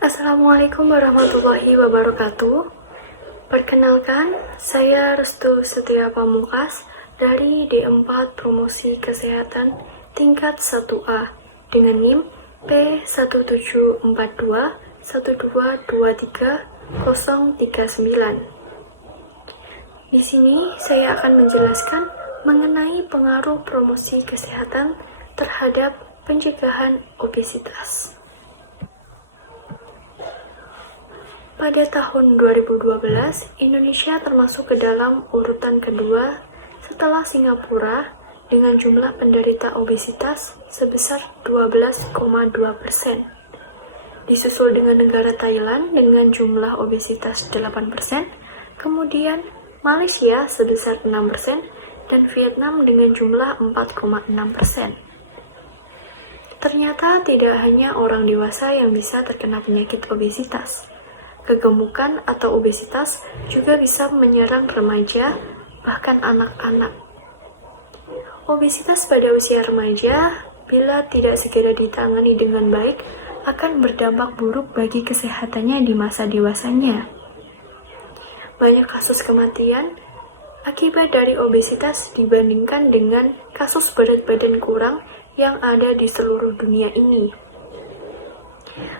Assalamualaikum warahmatullahi wabarakatuh. Perkenalkan, saya Restu Setia Pamungkas dari D4 Promosi Kesehatan tingkat 1A dengan NIM P1742122339. Di sini saya akan menjelaskan mengenai pengaruh promosi kesehatan terhadap pencegahan obesitas. Pada tahun 2012, Indonesia termasuk ke dalam urutan kedua setelah Singapura dengan jumlah penderita obesitas sebesar 12,2%. Disusul dengan negara Thailand dengan jumlah obesitas 8%, kemudian Malaysia sebesar 6%, dan Vietnam dengan jumlah 4,6%. Ternyata tidak hanya orang dewasa yang bisa terkena penyakit obesitas. Kegemukan atau obesitas juga bisa menyerang remaja, bahkan anak-anak. Obesitas pada usia remaja, bila tidak segera ditangani dengan baik, akan berdampak buruk bagi kesehatannya di masa dewasanya. Banyak kasus kematian akibat dari obesitas dibandingkan dengan kasus berat badan kurang yang ada di seluruh dunia ini.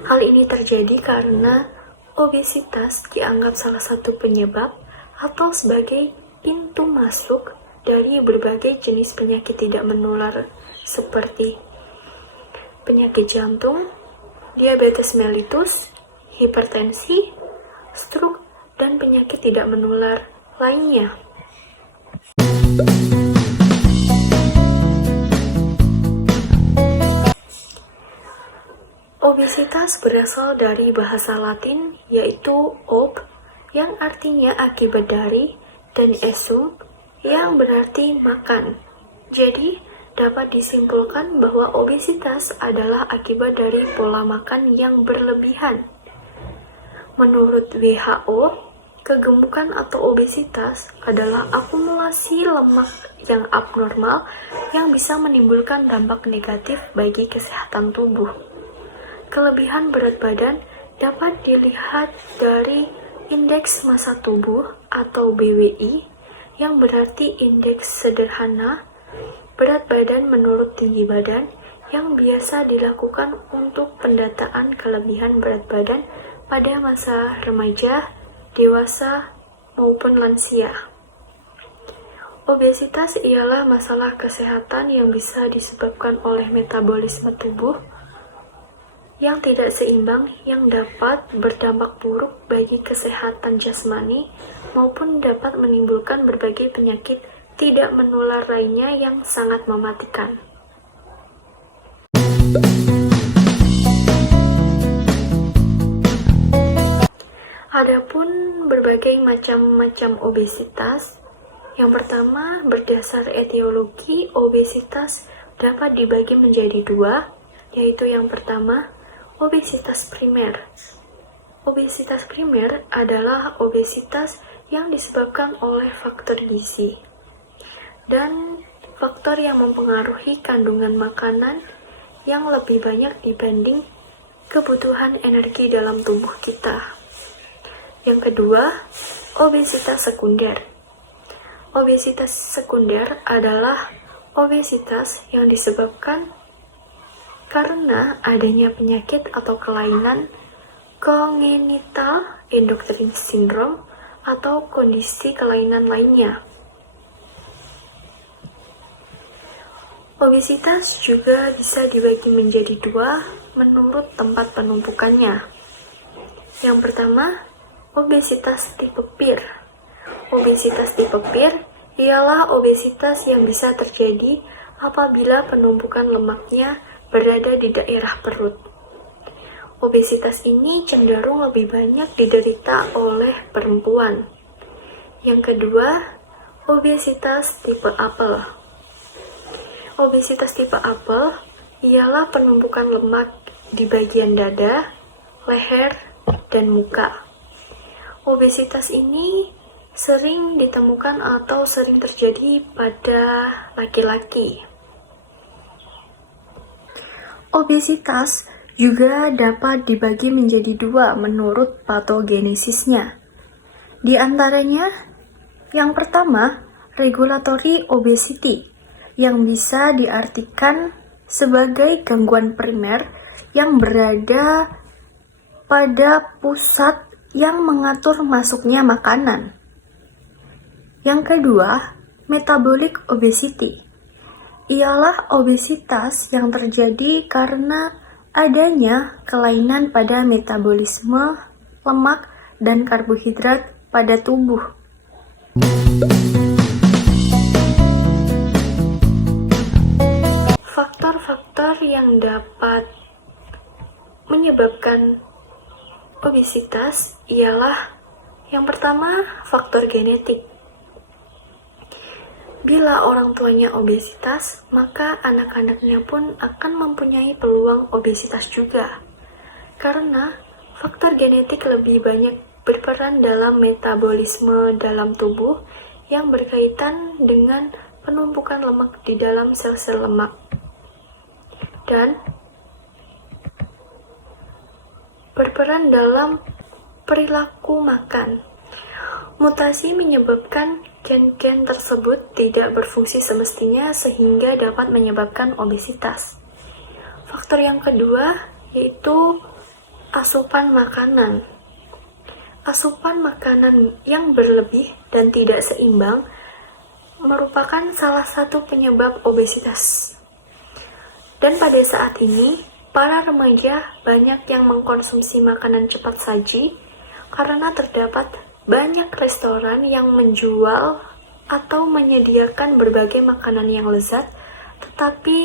Hal ini terjadi karena obesitas dianggap salah satu penyebab atau sebagai pintu masuk dari berbagai jenis penyakit tidak menular seperti penyakit jantung, diabetes mellitus, hipertensi, stroke, dan penyakit tidak menular lainnya. Obesitas berasal dari bahasa Latin yaitu ob yang artinya akibat dari dan esum yang berarti makan. Jadi dapat disimpulkan bahwa obesitas adalah akibat dari pola makan yang berlebihan. Menurut WHO, kegemukan atau obesitas adalah akumulasi lemak yang abnormal yang bisa menimbulkan dampak negatif bagi kesehatan tubuh. Kelebihan berat badan dapat dilihat dari indeks massa tubuh atau BWI yang berarti indeks sederhana berat badan menurut tinggi badan yang biasa dilakukan untuk pendataan kelebihan berat badan pada masa remaja, dewasa, maupun lansia. Obesitas ialah masalah kesehatan yang bisa disebabkan oleh metabolisme tubuh yang tidak seimbang yang dapat berdampak buruk bagi kesehatan jasmani maupun dapat menimbulkan berbagai penyakit tidak menular lainnya yang sangat mematikan. Adapun berbagai macam obesitas, yang pertama berdasar etiologi obesitas dapat dibagi menjadi dua, yaitu yang pertama obesitas primer. Obesitas primer adalah obesitas yang disebabkan oleh faktor gizi dan faktor yang mempengaruhi kandungan makanan yang lebih banyak dibanding kebutuhan energi dalam tubuh kita. Yang kedua, obesitas sekunder. Obesitas sekunder adalah obesitas yang disebabkan karena adanya penyakit atau kelainan congenital endocrine syndrome atau kondisi kelainan lainnya. Obesitas juga bisa dibagi menjadi dua menurut tempat penumpukannya. Yang pertama, obesitas tipe PIR. Obesitas tipe PIR ialah obesitas yang bisa terjadi apabila penumpukan lemaknya berada di daerah perut. Obesitas ini cenderung lebih banyak diderita oleh perempuan. Yang kedua, obesitas tipe apel. Obesitas tipe apel ialah penumpukan lemak di bagian dada, leher, dan muka. Obesitas ini sering ditemukan atau sering terjadi pada laki-laki. Obesitas juga dapat dibagi menjadi dua menurut patogenesisnya. Di antaranya, yang pertama, regulatory obesity, yang bisa diartikan sebagai gangguan primer yang berada pada pusat yang mengatur masuknya makanan. Yang kedua, metabolic obesity, ialah obesitas yang terjadi karena adanya kelainan pada metabolisme lemak dan karbohidrat pada tubuh. Faktor-faktor yang dapat menyebabkan obesitas ialah yang pertama, faktor genetik. Bila orang tuanya obesitas, maka anak-anaknya pun akan mempunyai peluang obesitas juga. Karena faktor genetik lebih banyak berperan dalam metabolisme dalam tubuh yang berkaitan dengan penumpukan lemak di dalam sel-sel lemak. Dan berperan dalam perilaku makan. Mutasi menyebabkan gen-gen tersebut tidak berfungsi semestinya sehingga dapat menyebabkan obesitas. Faktor yang kedua yaitu asupan makanan. Asupan makanan yang berlebih dan tidak seimbang merupakan salah satu penyebab obesitas. Dan pada saat ini, para remaja banyak yang mengkonsumsi makanan cepat saji karena terdapat banyak restoran yang menjual atau menyediakan berbagai makanan yang lezat, tetapi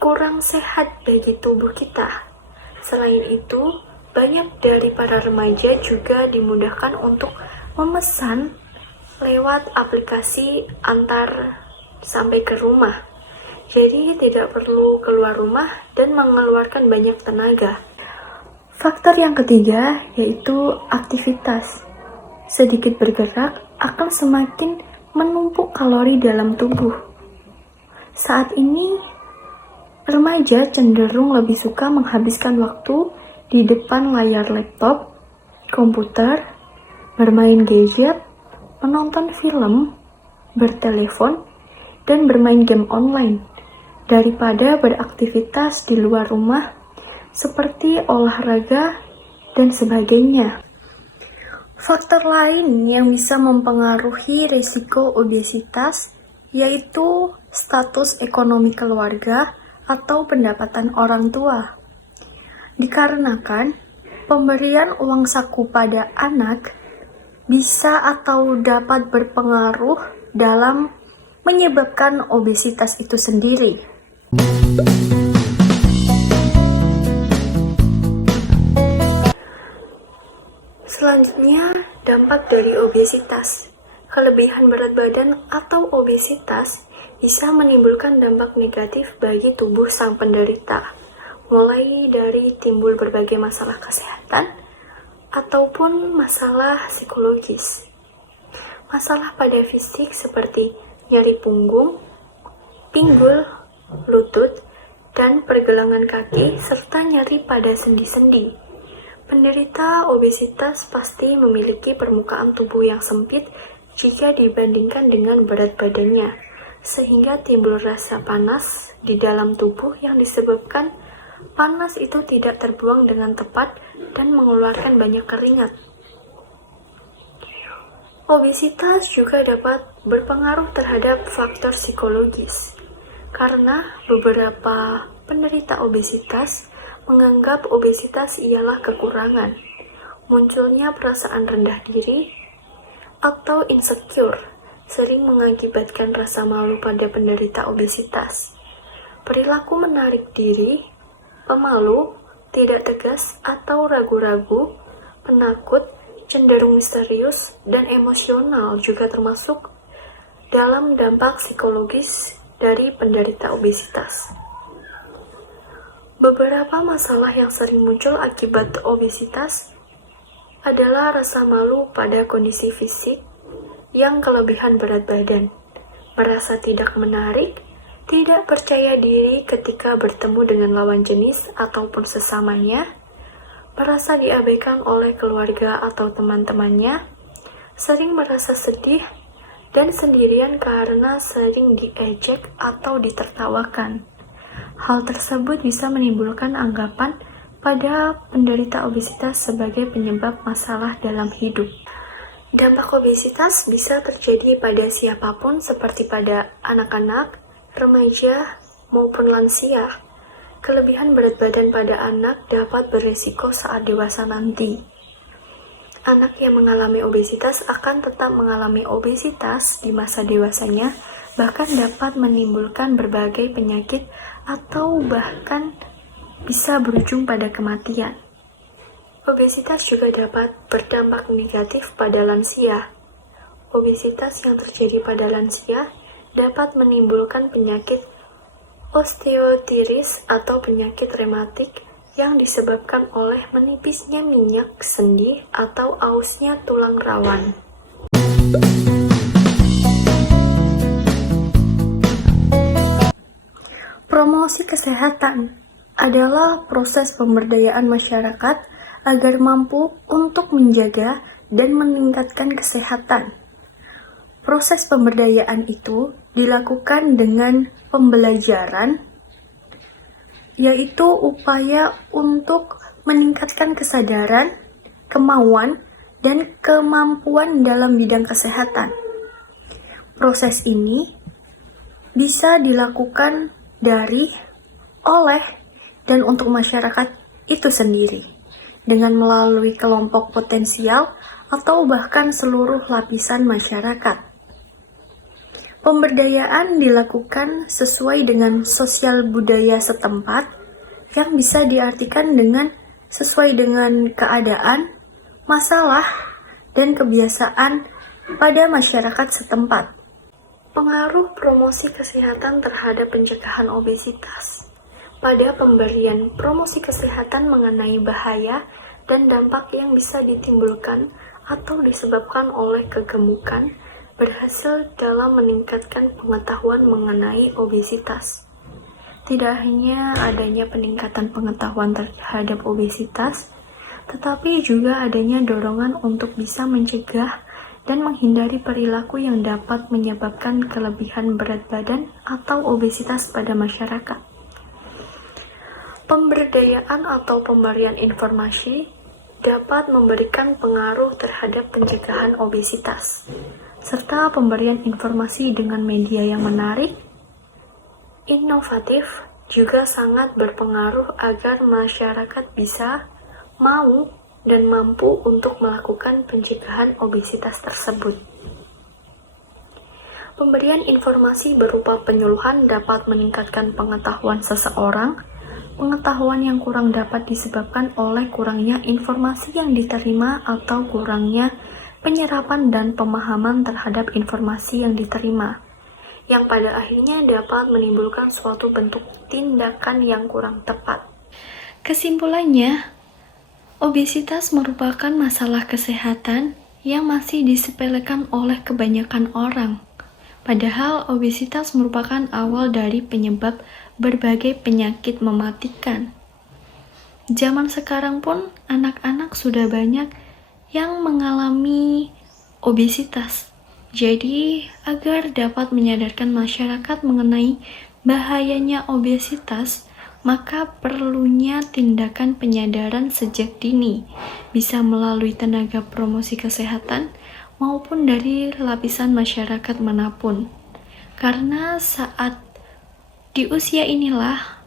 kurang sehat bagi tubuh kita. Selain itu, banyak dari para remaja juga dimudahkan untuk memesan lewat aplikasi antar sampai ke rumah. Jadi tidak perlu keluar rumah dan mengeluarkan banyak tenaga. Faktor yang ketiga yaitu aktivitas. Sedikit bergerak akan semakin menumpuk kalori dalam tubuh. Saat ini, remaja cenderung lebih suka menghabiskan waktu di depan layar laptop, komputer, bermain gadget, menonton film, bertelepon, dan bermain game online daripada beraktivitas di luar rumah seperti olahraga dan sebagainya. Faktor lain yang bisa mempengaruhi risiko obesitas yaitu status ekonomi keluarga atau pendapatan orang tua. Dikarenakan pemberian uang saku pada anak bisa atau dapat berpengaruh dalam menyebabkan obesitas itu sendiri. Selanjutnya, dampak dari obesitas. Kelebihan berat badan atau obesitas bisa menimbulkan dampak negatif bagi tubuh sang penderita, mulai dari timbul berbagai masalah kesehatan ataupun masalah psikologis. Masalah pada fisik seperti nyeri punggung, pinggul, lutut, dan pergelangan kaki, serta nyeri pada sendi-sendi. Penderita obesitas pasti memiliki permukaan tubuh yang sempit jika dibandingkan dengan berat badannya, sehingga timbul rasa panas di dalam tubuh yang disebabkan panas itu tidak terbuang dengan tepat dan mengeluarkan banyak keringat. Obesitas juga dapat berpengaruh terhadap faktor psikologis, karena beberapa penderita obesitas menganggap obesitas ialah kekurangan, munculnya perasaan rendah diri, atau insecure, sering mengakibatkan rasa malu pada penderita obesitas. Perilaku menarik diri, pemalu, tidak tegas atau ragu-ragu, penakut, cenderung misterius, dan emosional juga termasuk dalam dampak psikologis dari penderita obesitas. Beberapa masalah yang sering muncul akibat obesitas adalah rasa malu pada kondisi fisik, yang kelebihan berat badan, merasa tidak menarik, tidak percaya diri ketika bertemu dengan lawan jenis ataupun sesamanya, merasa diabaikan oleh keluarga atau teman-temannya, sering merasa sedih dan sendirian karena sering diejek atau ditertawakan. Hal tersebut bisa menimbulkan anggapan pada penderita obesitas sebagai penyebab masalah dalam hidup. Dampak obesitas bisa terjadi pada siapapun seperti pada anak-anak, remaja, maupun lansia. Kelebihan berat badan pada anak dapat beresiko saat dewasa nanti. Anak yang mengalami obesitas akan tetap mengalami obesitas di masa dewasanya, bahkan dapat menimbulkan berbagai penyakit atau bahkan bisa berujung pada kematian. Obesitas juga dapat berdampak negatif pada lansia. Obesitas yang terjadi pada lansia dapat menimbulkan penyakit osteoartritis atau penyakit rematik yang disebabkan oleh menipisnya minyak sendi atau ausnya tulang rawan. Promosi kesehatan adalah proses pemberdayaan masyarakat agar mampu untuk menjaga dan meningkatkan kesehatan. Proses pemberdayaan itu dilakukan dengan pembelajaran, yaitu upaya untuk meningkatkan kesadaran, kemauan, dan kemampuan dalam bidang kesehatan. Proses ini bisa dilakukan dari, oleh, dan untuk masyarakat itu sendiri, dengan melalui kelompok potensial atau bahkan seluruh lapisan masyarakat. Pemberdayaan dilakukan sesuai dengan sosial budaya setempat yang bisa diartikan dengan sesuai dengan keadaan, masalah, dan kebiasaan pada masyarakat setempat. Pengaruh promosi kesehatan terhadap pencegahan obesitas. Pada pemberian promosi kesehatan mengenai bahaya dan dampak yang bisa ditimbulkan atau disebabkan oleh kegemukan, berhasil dalam meningkatkan pengetahuan mengenai obesitas. Tidak hanya adanya peningkatan pengetahuan terhadap obesitas, tetapi juga adanya dorongan untuk bisa mencegah dan menghindari perilaku yang dapat menyebabkan kelebihan berat badan atau obesitas pada masyarakat. Pemberdayaan atau pemberian informasi dapat memberikan pengaruh terhadap pencegahan obesitas, serta pemberian informasi dengan media yang menarik, inovatif, juga sangat berpengaruh agar masyarakat bisa, mau, dan mampu untuk melakukan pencegahan obesitas tersebut. Pemberian informasi berupa penyuluhan dapat meningkatkan pengetahuan seseorang. Pengetahuan yang kurang dapat disebabkan oleh kurangnya informasi yang diterima atau kurangnya penyerapan dan pemahaman terhadap informasi yang diterima, yang pada akhirnya dapat menimbulkan suatu bentuk tindakan yang kurang tepat. Kesimpulannya, obesitas merupakan masalah kesehatan yang masih disepelekan oleh kebanyakan orang. Padahal obesitas merupakan awal dari penyebab berbagai penyakit mematikan. Zaman sekarang pun anak-anak sudah banyak yang mengalami obesitas. Jadi, agar dapat menyadarkan masyarakat mengenai bahayanya obesitas, maka perlunya tindakan penyadaran sejak dini, bisa melalui tenaga promosi kesehatan maupun dari lapisan masyarakat manapun. Karena saat di usia inilah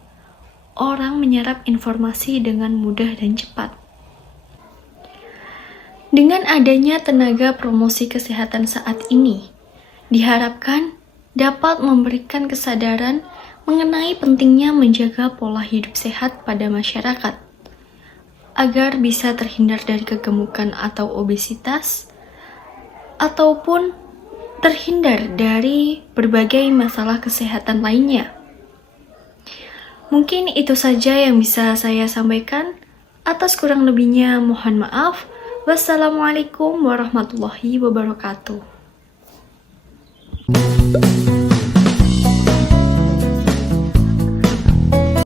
orang menyerap informasi dengan mudah dan cepat. Dengan adanya tenaga promosi kesehatan saat ini, diharapkan dapat memberikan kesadaran mengenai pentingnya menjaga pola hidup sehat pada masyarakat, agar bisa terhindar dari kegemukan atau obesitas, ataupun terhindar dari berbagai masalah kesehatan lainnya. Mungkin itu saja yang bisa saya sampaikan. Atas kurang lebihnya mohon maaf. Wassalamualaikum warahmatullahi wabarakatuh.